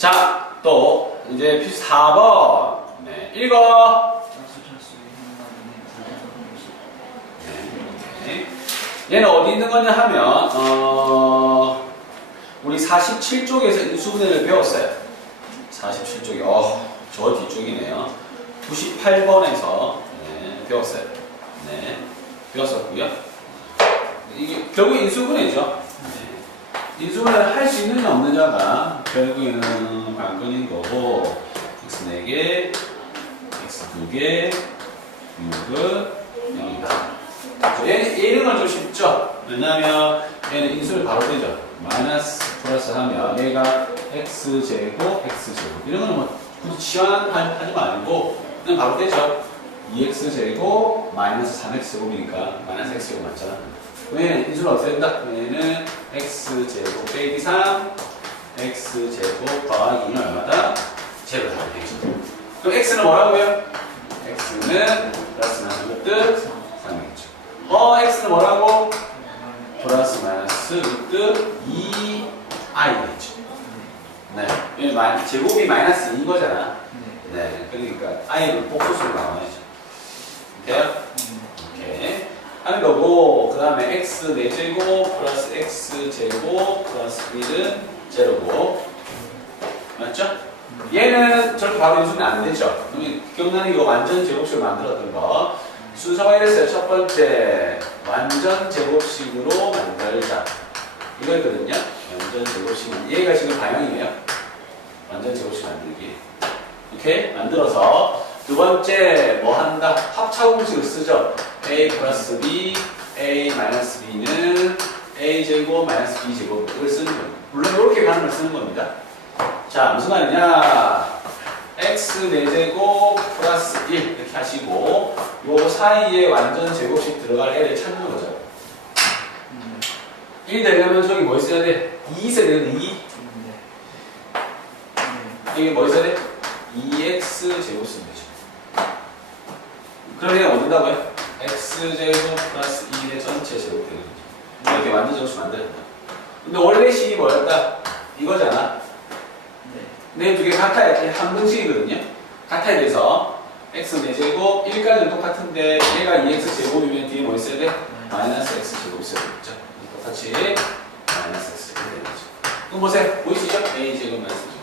자, 또 이제 필수 4번. 네, 읽어. 네. 얘는 어디 있는 거냐 하면 어, 우리 47쪽에서 인수분해를 배웠어요. 47쪽이 어, 저 뒤쪽이네요. 98번에서 네, 배웠어요. 네, 배웠었고요. 이게 결국 인수분해죠. 네. 인수분해를 할 수 있느냐 없느냐가 결국에는 관건인 거고 x 4개, x 2개, 6은 0이다. 얘는, 얘는 좀 쉽죠? 왜냐면 얘는 인수를 바로 되죠. 마이너스 플러스 하면 얘가 x제곱, x제곱. 이런 거는 뭐 굳이 치환하지 말고 그냥 바로 되죠. 2x제곱 마이너스 3x제곱이니까 마이너스 x제곱 맞잖아. 얘는 인수를 어떻게 된다? 얘는 x제곱 빼기 3, x제곱 더하기 2는 얼마다? 제로 다 되죠. 그럼 x는 뭐라고요? x는 플러스 마이너스 뜻 3이겠죠. 어, x는 뭐라고? 플러스 마이너스 루트 2i겠죠. 네. 이 마- 제곱이 마이너스 2인 거잖아. 네. 그러니까 i는 복수수로 나와야죠. 돼요? 하는 거고, 그 다음에 x 4제곱 플러스 x 제곱 플러스 1은 제로고. 맞죠? 얘는 저렇게 바로 인수는 안 되죠. 기억나는 이거 완전 제곱식을 만들었던 거. 순서가 이랬어요. 첫 번째, 완전 제곱식으로 만들자. 이거였거든요. 완전 제곱식. 만- 얘가 지금 방향이에요. 완전 제곱식 만들기. 이렇게 만들어서 두 번째, 뭐 한다? 합차 공식을 쓰죠. A 플러스 b, a 마이너스 b는 a 제곱 마이너스 b 제곱을 쓰는 겁니다. 물론 이렇게 가는 걸 쓰는 겁니다. 자, 무슨 말이냐? x 4제곱 플러스 1 이렇게 하시고 요 사이에 완전 제곱식 들어갈 애를 찾는 거죠. 1 되려면 저기 뭐 있어야 돼? 2 있어야 되는 2. 이게 뭐 있어야 돼? 2x 제곱 쓰면 되죠. 그럼 얘는 얻는다고요? X 제곱 플러스 2의 전체 제곱 되는 거죠. 이렇게 완전 제곱식 만들었다. 근데 원래 식이 뭐였다? 이거잖아. 네, 두개 같아야 돼. 한 등식이거든요. 같아야 돼서 x 4제곱 1까지는 똑같은데 얘가 2x 제곱이면 뒤에 뭐 있어야 돼? 마이너스 x 제곱 있어야 되겠죠. 똑같이 마이너스 x 제곱 되는 거죠. 그럼 보세요. 보이시죠? a 제곱 마이너스 제곱.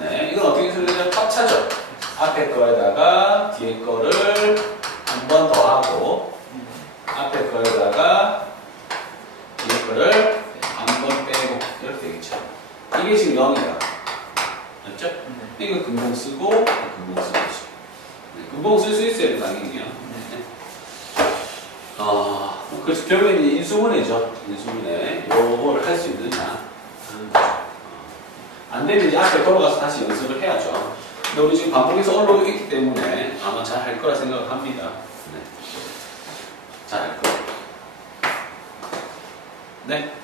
네, 이건 어떻게 쓰려면 합차죠. 앞에 거에다가 뒤에 거를 한 번 더 하고 앞에 거에다가 뒤에 거를 한번 빼고 이렇게 되겠죠. 이게 지금 0이에요. 맞죠? 이거 금방 쓰고 금방 쓰고 네, 금방 쓸 수 있어요 당연히요. 네. 어, 그래서 결국에는 인수분해죠. 인수분해 요거를 할 수 있느냐 거죠. 어. 안 되면 이제 앞에 걸어가서 다시 연습을 해야죠. 근데 우리 지금 반복해서 올라오고 있기 때문에 아마 잘 할 거라 생각을 합니다. 네. 잘할 거예요. 네.